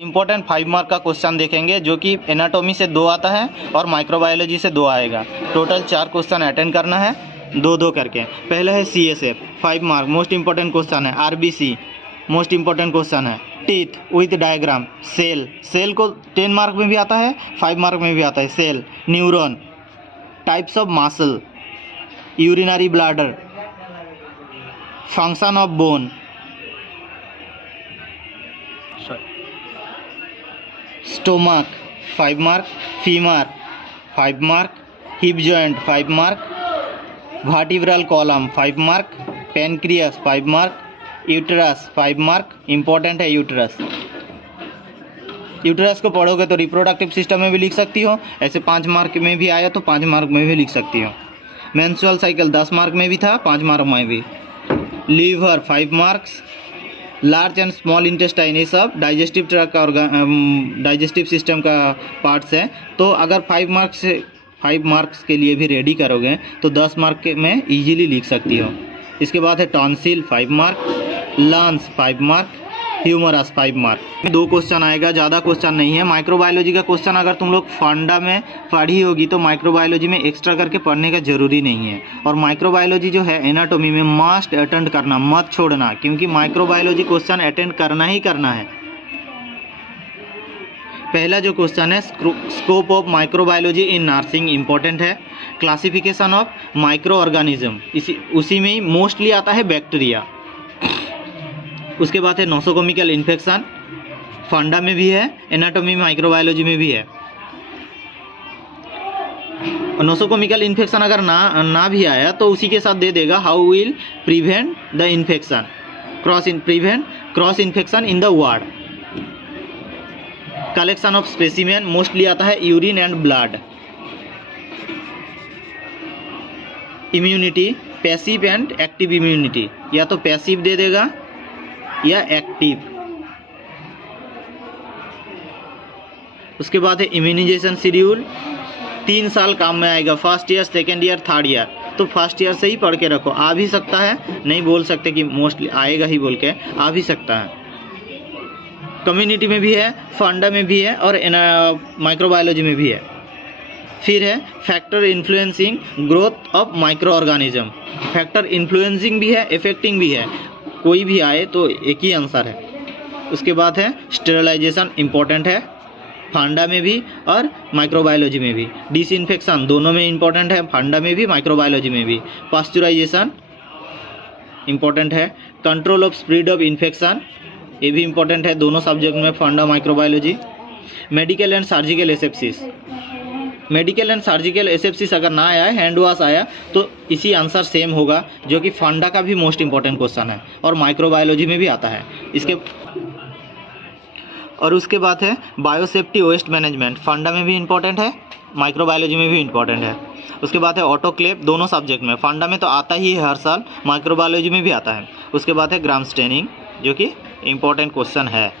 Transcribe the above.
Important 5 mark का question देखेंगे जो कि एनाटॉमी से 2 आता है और माइक्रोबायोलॉजी से 2 आएगा। टोटल 4 क्वेश्चन अटेंड करना है, 2-2 करके। पहला है CSF 5 mark, most important question है। RBC मोस्ट इंपॉर्टेंट क्वेश्चन है। Teeth with diagram. सेल को 10 मार्क में भी आता है, 5 मार्क में भी आता है। Cell, neuron, types of muscle, urinary bladder, function of bone, stomach 5 mark, femur 5 mark, hip joint 5 mark, vertebral column 5 mark, pancreas 5 mark, uterus 5 mark. Important है यूट्रस। यूट्रस को पढ़ोगे तो रिप्रोडक्टिव सिस्टम में भी लिख सकती हो, ऐसे 5 मार्क में भी आया तो 5 मार्क में भी लिख सकती हो। मेंस्ट्रुअल साइकिल 10 मार्क में भी था, 5 मार्क में भी। Liver 5 marks. Large and small intestine, ये सब डाइजेस्टिव ट्रैक्ट का डाइजेस्टिव सिस्टम का पार्ट्स है। तो अगर 5 मार्क्स के लिए भी रेडी करोगे तो 10 मार्क में इजीली लिख सकती हो। इसके बाद है tonsil 5 mark, lungs 5 mark, humerus 5 mark. 2 question आएगा, ज़्यादा क्वेश्चन नहीं है। माइक्रोबायोलॉजी का क्वेश्चन अगर तुम लोग फंडा में पढ़ी होगी तो माइक्रोबायोलॉजी में एक्स्ट्रा करके पढ़ने का ज़रूरी नहीं है। और माइक्रोबायोलॉजी जो है एनाटॉमी में मस्ट अटेंड करना, मत छोड़ना, क्योंकि माइक्रोबायोलॉजी क्वेश्चन अटेंड करना ही करना है। पहला जो क्वेश्चन है scope of microbiology in nursing, important है। क्लासिफिकेशन ऑफ माइक्रो ऑर्गेनिज्म, उसी में ही मोस्टली आता है बैक्टीरिया। उसके बाद है नोसोकोमिकल इन्फेक्शन, फंडा में भी है, एनाटॉमी माइक्रोबायोलॉजी में भी है। नोसोकोमिकल इन्फेक्शन अगर ना भी आया तो उसी के साथ दे देगा how will prevent the infection, cross infection in the ward. Collection of specimen mostly आता है urine and blood. Immunity passive and active immunity, या तो पैसिव दे देगा या एक्टिव। उसके बाद है इम्यूनाइजेशन शेड्यूल, 3 साल काम में आएगा, first year, second year, third year. तो फर्स्ट ईयर से ही पढ़ के रखो, आ भी सकता है, नहीं बोल सकते कि मोस्टली आएगा ही बोल के, आ भी सकता है। कम्युनिटी में भी है, फंडा में भी है और माइक्रोबायोलॉजी में भी है। फिर है factor influencing growth of micro organism. Factor influencing भी है, इफेक्टिंग भी है, कोई भी आए तो एक ही आंसर है। उसके बाद है स्टेरिलाइजेशन, इंपॉर्टेंट है, फंडा में भी और माइक्रोबायोलॉजी में भी। डिसइंफेक्शन दोनों में इंपॉर्टेंट है, फंडा में भी माइक्रोबायोलॉजी में भी। पास्चुराइजेशन इंपॉर्टेंट है। Control of spread of infection, ये भी इंपॉर्टेंट है दोनों सब्जेक्ट में, फंडा microbiology. Medical and surgical asepsis, medical and surgical asepsis अगर ना आया, हैंड वॉश आया तो इसी आंसर सेम होगा, जो कि फंडा का भी मोस्ट इंपॉर्टेंट क्वेश्चन है और माइक्रोबायोलॉजी में भी आता है इसके। और उसके बाद है बायोसेफ्टी वेस्ट मैनेजमेंट, फंडा में भी इंपॉर्टेंट है, माइक्रोबायोलॉजी में भी इंपॉर्टेंट है। उसके बाद है ऑटोक्लेव, दोनों सब्जेक्ट में, फंडा में तो आता ही है हर साल, माइक्रोबायोलॉजी में भी आता है। उसके बाद है ग्राम स्टेनिंग, जो कि इंपॉर्टेंट क्वेश्चन है।